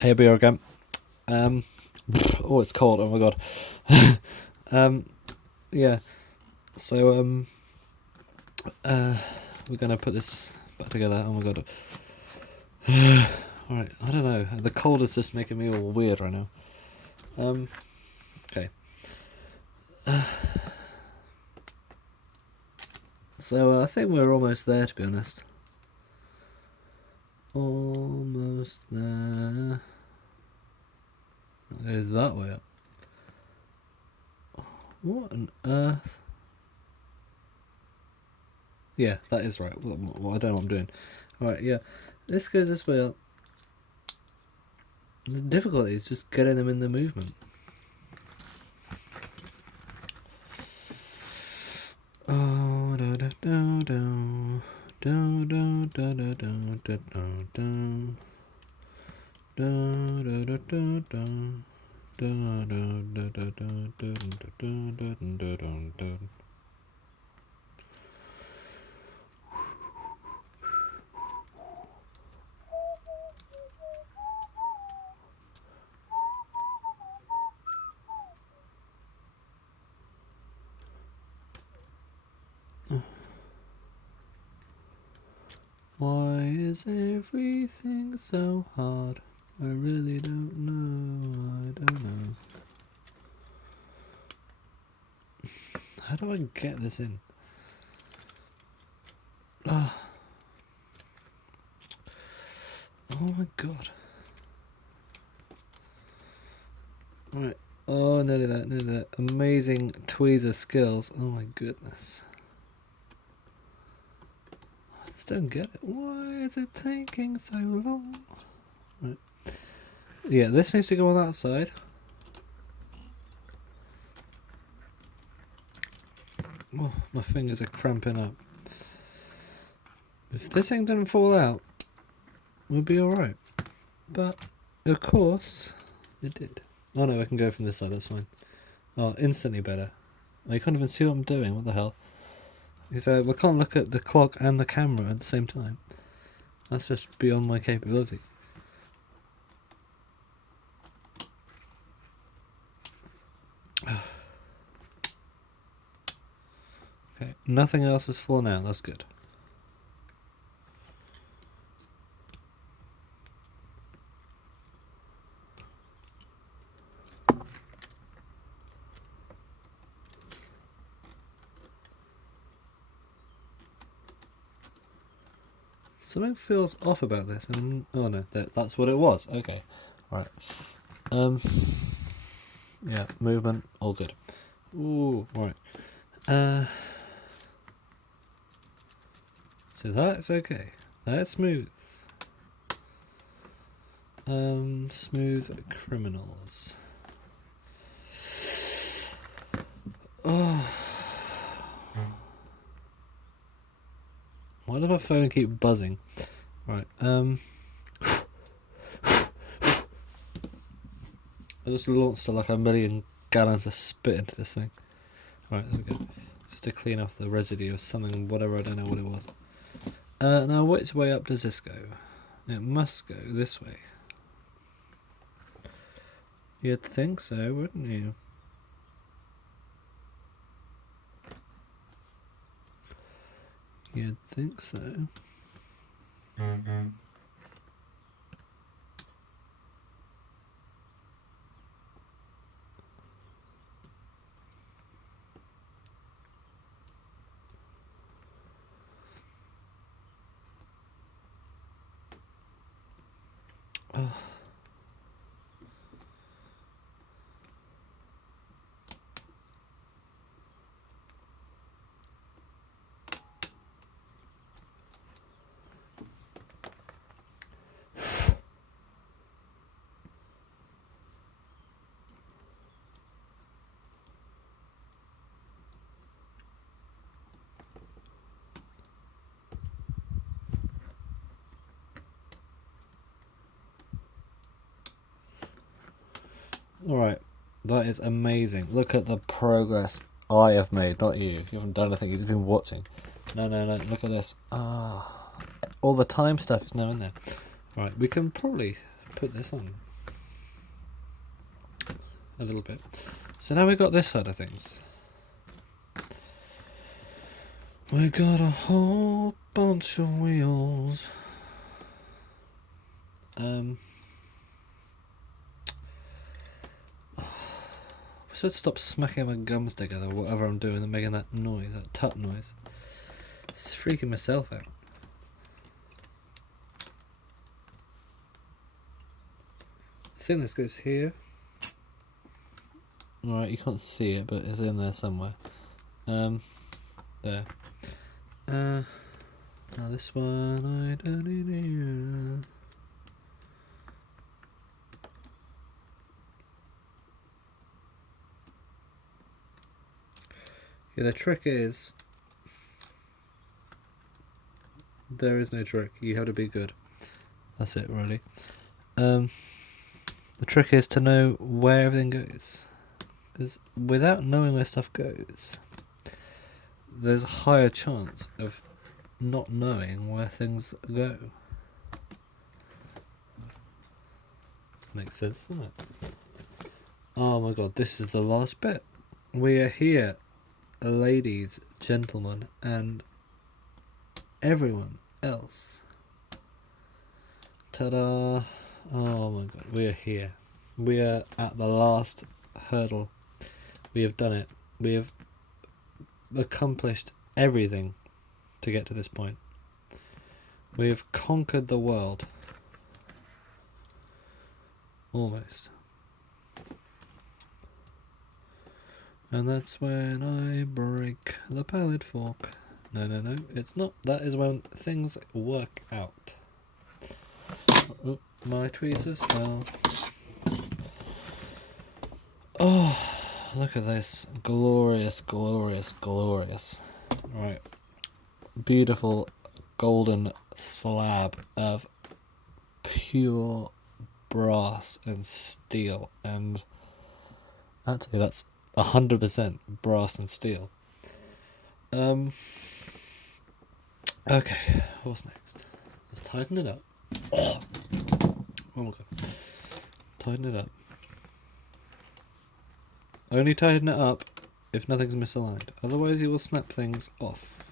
Here we are again. Oh, it's cold. Oh my god. Yeah. So we're gonna put this back together. Oh my god. All right. I don't know. The cold is just making me all weird right now. Okay. So I think we're almost there, to be honest. Almost there. That goes that way up. What on earth? Yeah, that is right. Well, I don't know what I'm doing. Alright, yeah. This goes this way up. The difficulty is just getting them in the movement. Oh, da da da da da da da da da da da da da da da. Why is everything so hard? I really don't know. I don't know. How do I get this in? Oh my god. Right. Oh, nearly there. Amazing tweezer skills. Oh my goodness. I just don't get it. Why is it taking so long? Right. Yeah, this needs to go on that side. Oh, my fingers are cramping up. If this thing didn't fall out, we'll be alright. But, of course, it did. Oh no, I can go from this side, that's fine. Oh, instantly better. Oh, you can't even see what I'm doing, what the hell? So we can't look at the clock and the camera at the same time. That's just beyond my capabilities. Okay, nothing else has fallen out, that's good. Something feels off about this, and oh no, that's what it was. Okay, all right. Yeah, movement, all good. Ooh, all right. So that's okay. That's smooth. Smooth criminals. Oh. Why does my phone keep buzzing? Right, I just launched like a million gallons of spit into this thing. Right, there we go. Just to clean off the residue of something, whatever, I don't know what it was. Now which way up does this go? It must go this way. You'd think so, wouldn't you? You'd think so. Oh. Alright, that is amazing. Look at the progress I have made, not you. You haven't done anything, you've just been watching. No, look at this. Ah, all the time stuff is now in there. Right, we can probably put this on. a little bit. So now we've got this side of things. We got a whole bunch of wheels. I should stop smacking my gums together, whatever I'm doing, and making that noise, that tut noise. It's freaking myself out. I think this goes here. Alright, you can't see it, but it's in there somewhere. There. Now this one, I don't know. Yeah, the trick is, there is no trick. You have to be good. That's it, really. The trick is to know where everything goes, because without knowing where stuff goes, there's a higher chance of not knowing where things go. Makes sense, doesn't it? Oh my god, this is the last bit. We are here, ladies, gentlemen, and everyone else. Ta-da! Oh my god, we are here. We are at the last hurdle. We have done it. We have accomplished everything to get to this point. We have conquered the world. Almost. And that's when I break the pallet fork. No, it's not. That is when things work out. Oh, my tweezers fell. Oh, look at this. Glorious, glorious, glorious. Right. Beautiful golden slab of pure brass and steel. And actually, that's 100% brass and steel. Okay, what's next? Let's tighten it up. Oh my god. Tighten it up. Only tighten it up if nothing's misaligned. Otherwise you will snap things off.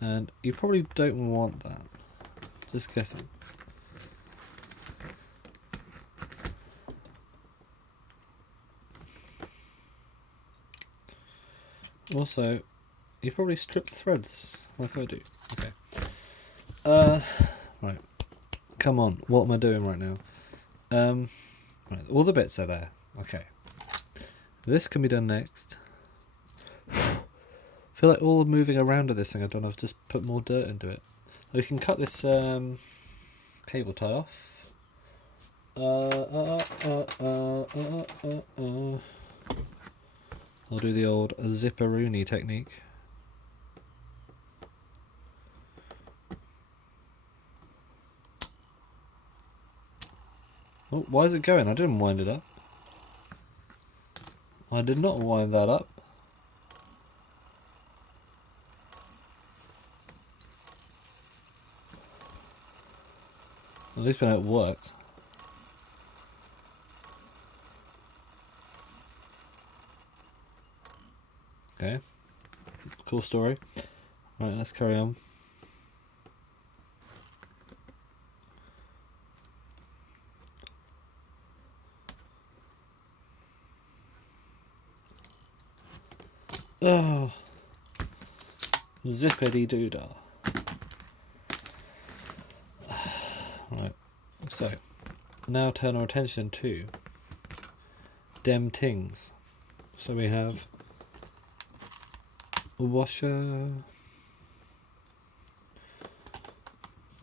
And you probably don't want that. Just guessing. Also, you probably strip threads like I do. Okay. Right. Come on. What am I doing right now? Right. All the bits are there. Okay. This can be done next. I feel like all the moving around of this thing I've done, I've just put more dirt into it. We can cut this cable tie off. I'll do the old zipperoonie technique. Oh, why is it going? I didn't wind it up. I did not wind that up. At least when it worked. Okay. Cool story. Right, let's carry on. Oh, zippity doodah. Right, so now turn our attention to dem tings. So we have washer,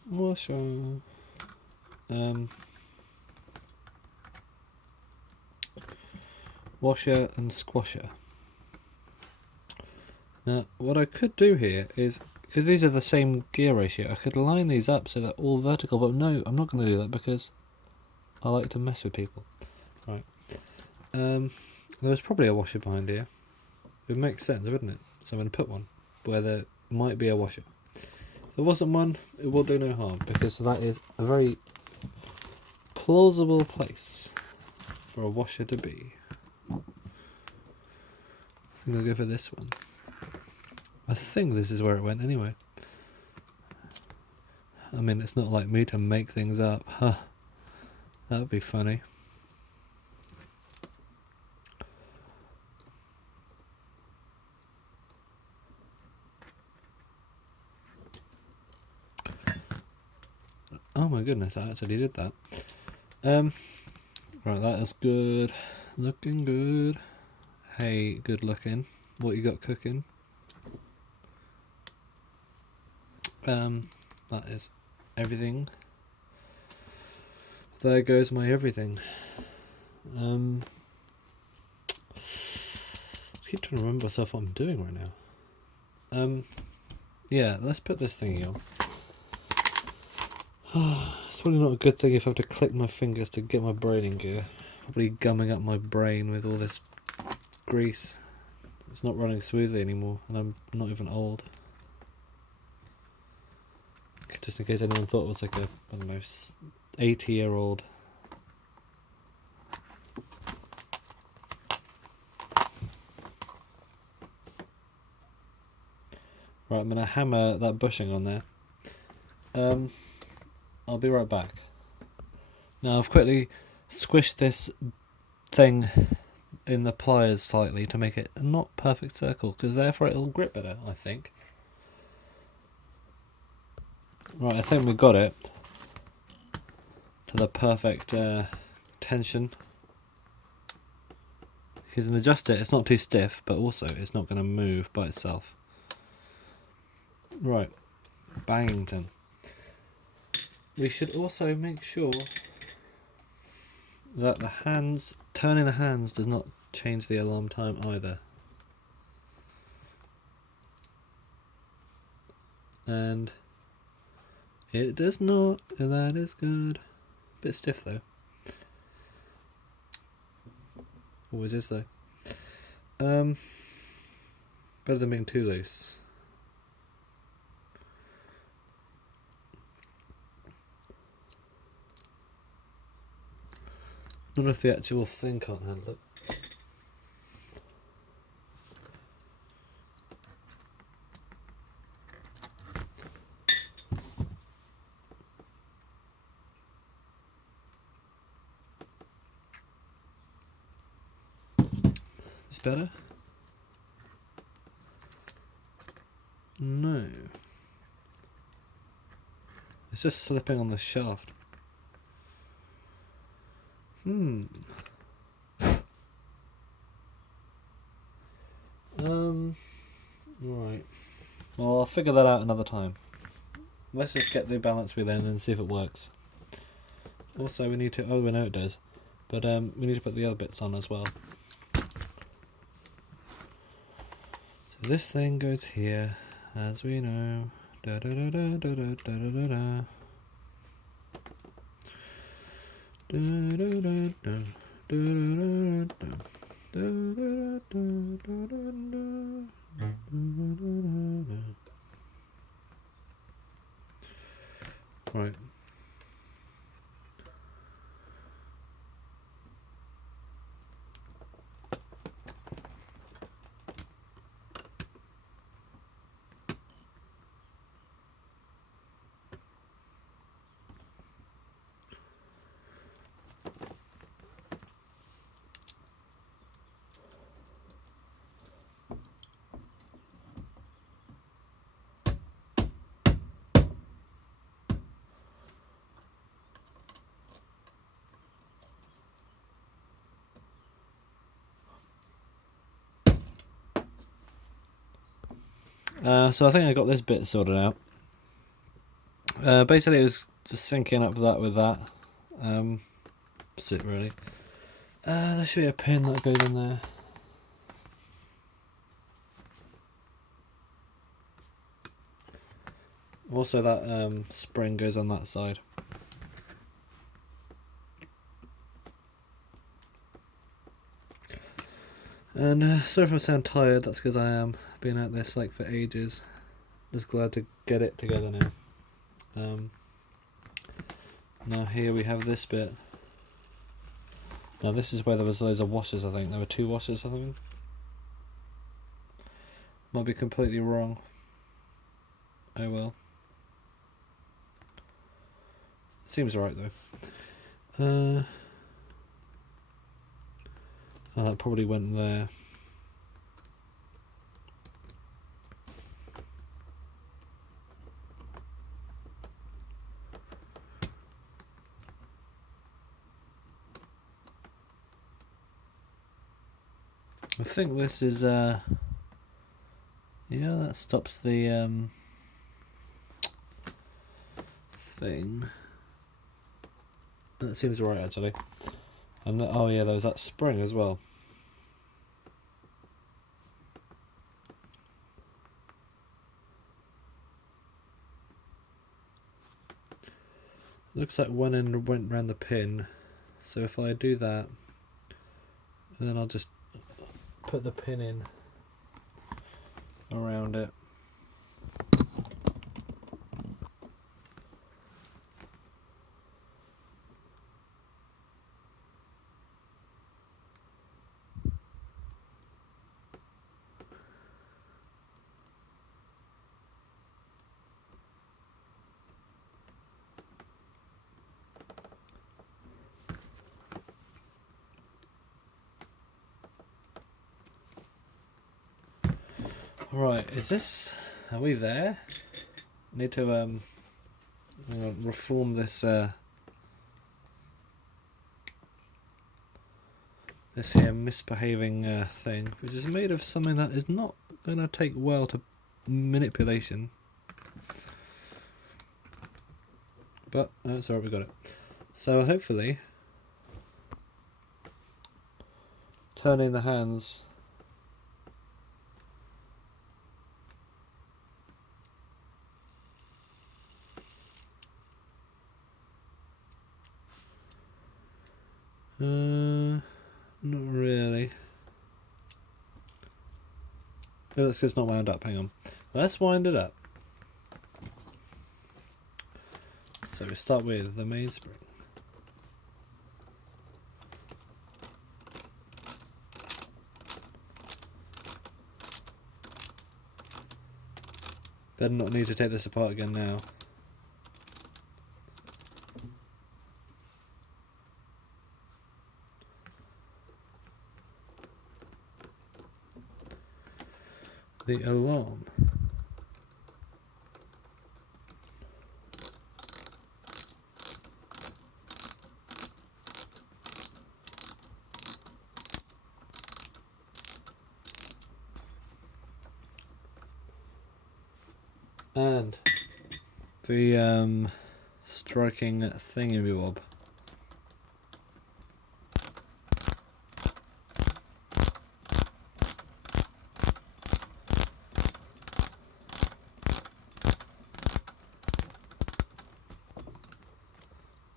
washer, washer and squasher. Now, what I could do here is, because these are the same gear ratio, I could line these up so they're all vertical, but no, I'm not going to do that because I like to mess with people. Right. There's probably a washer behind here. It would make sense, wouldn't it? So I'm going to put one where there might be a washer. If there wasn't one, it will do no harm, because that is a very plausible place for a washer to be. think I'll go for this one. I think this is where it went anyway. I mean, it's not like me to make things up. Huh. That would be funny. Oh my goodness, I actually did that. Right, that is good. Looking good. Hey, good looking. What you got cooking? That is everything. There goes my everything. Just keep trying to remember myself what I'm doing right now. Yeah, let's put this thingy on. It's probably not a good thing if I have to click my fingers to get my brain in gear. Probably gumming up my brain with all this grease. It's not running smoothly anymore, and I'm not even old. Just in case anyone thought it was like a, I don't know, 80-year-old. Right, I'm going to hammer that bushing on there. I'll be right back. Now I've quickly squished this thing in the pliers slightly to make it a not perfect circle, because therefore it'll grip better, I think. Right, I think we got it to the perfect tension. You can adjust it, it's not too stiff, but also it's not going to move by itself. Right, Bangington. We should also make sure that the hands, turning the hands does not change the alarm time either. And it does not, that is good. Bit stiff though. Always is though. Better than being too loose. Not if the actual thing can't handle it. Is better? No. It's just slipping on the shaft. Right. Well, I'll figure that out another time. Let's just get the balance wheel in and see if it works. Also, we need to, oh, we know it does, but we need to put the other bits on as well. So this thing goes here, as we know. Da da da da da da da da da. Da da da da da da da. Right. So I think I got this bit sorted out. Basically it was just syncing up that with that. That's it really. There should be a pin that goes in there. Also that spring goes on that side. And sorry if I sound tired, that's because I am. Been at this like for ages. Just glad to get it together now. Now here we have this bit. Now this is where there was loads of washers, I think. There were 2 washers, I think. Might be completely wrong. Oh well. Seems right though. Oh, that probably went there. I think this is yeah, that stops the thing. That seems right actually. And oh yeah, there was that spring as well. Looks like one end went round the pin, so if I do that, and then I'll just put the pin in around it. Right, is this... are we there? I need to reform this this here misbehaving thing, which is made of something that is not going to take well to manipulation. But that's alright, we got it. So hopefully turning the hands not really. Oh, that's just not wound up, hang on. Let's wind it up. So we start with the mainspring. Better not need to take this apart again now. The alarm. And the striking thingy-bob.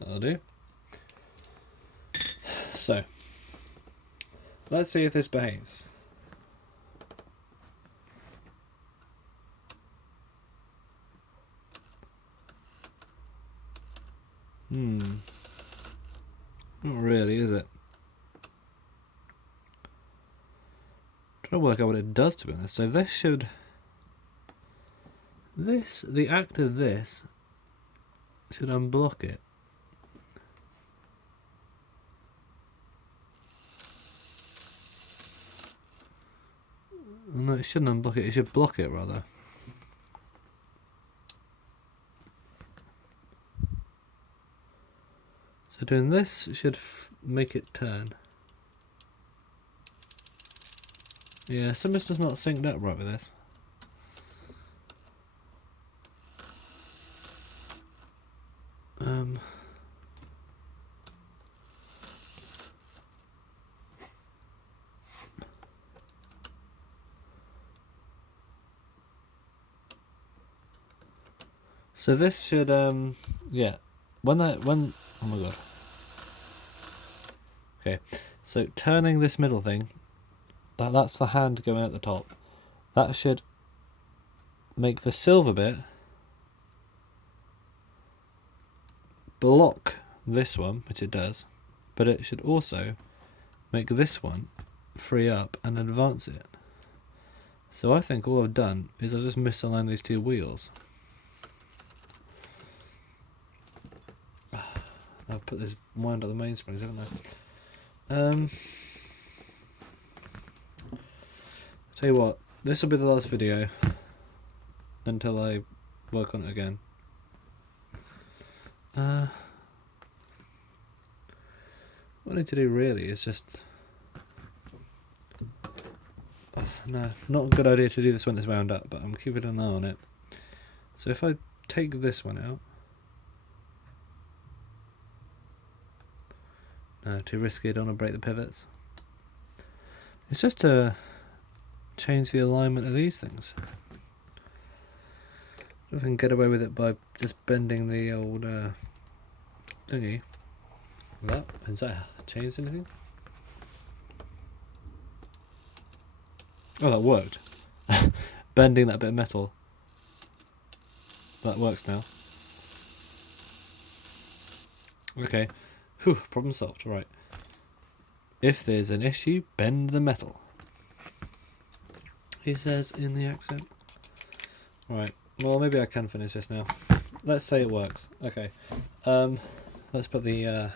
That'll do. So, let's see if this behaves. Not really, is it? I'm trying to work out what it does, to be honest. So this should... the act of this should unblock it. No, it shouldn't unblock it, it should block it rather. So doing this should make it turn. Yeah, something's just not synced up right with this. So this should yeah, oh my god. Okay, so turning this middle thing, that's the hand going at the top. That should make the silver bit block this one, which it does, but it should also make this one free up and advance it. So I think all I've done is I've just misaligned these two wheels. I've put this wind up the mainsprings, haven't I? Tell you what, this will be the last video until I work on it again. What I need to do really is just... Oh, no, not a good idea to do this when it's wound up, but I'm keeping an eye on it. So if I take this one out... No, too risky, I don't want to break the pivots. It's just to change the alignment of these things. I can get away with it by just bending the old thingy. Has that changed anything? Oh, that worked. Bending that bit of metal. That works now. Okay. Whew, problem solved. Right. If there's an issue, bend the metal. He says in the accent. Right. Well, maybe I can finish this now. Let's say it works. Okay. Let's put the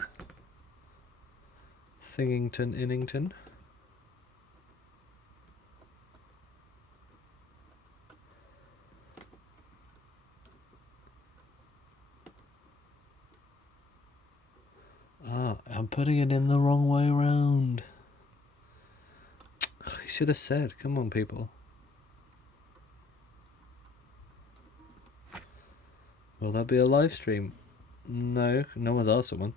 Thingington-Innington. Ah, I'm putting it in the wrong way around. You should have said. Come on, people. Will that be a live stream? No, no one's asked for one.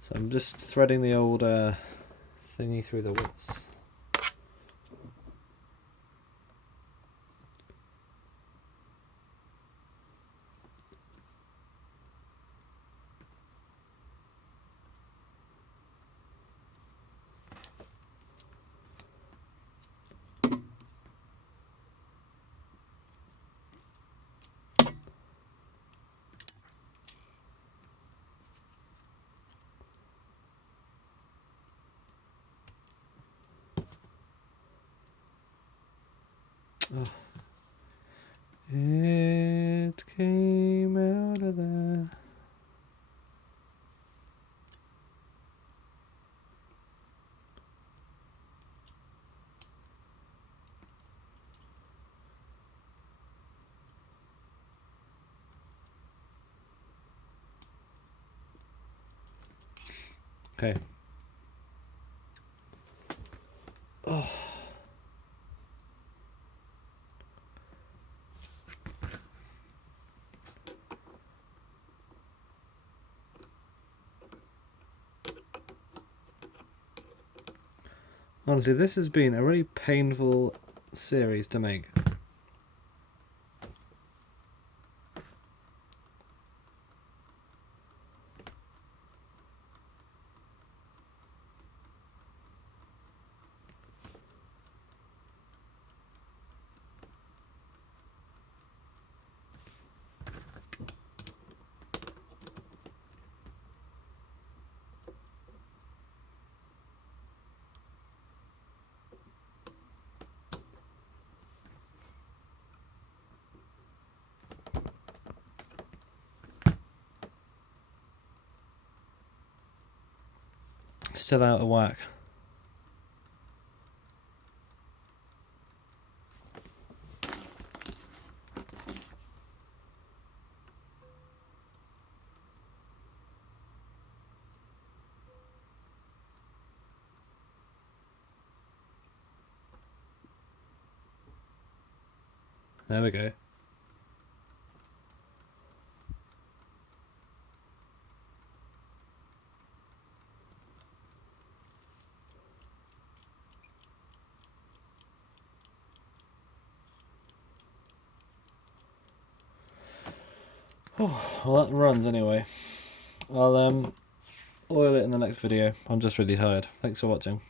So I'm just threading the old thingy through the widths. Oh. It came out of there. Okay. Oh. Honestly, this has been a really painful series to make. Still out of whack. There we go. Oh, well, that runs anyway. I'll oil it in the next video. I'm just really tired. Thanks for watching.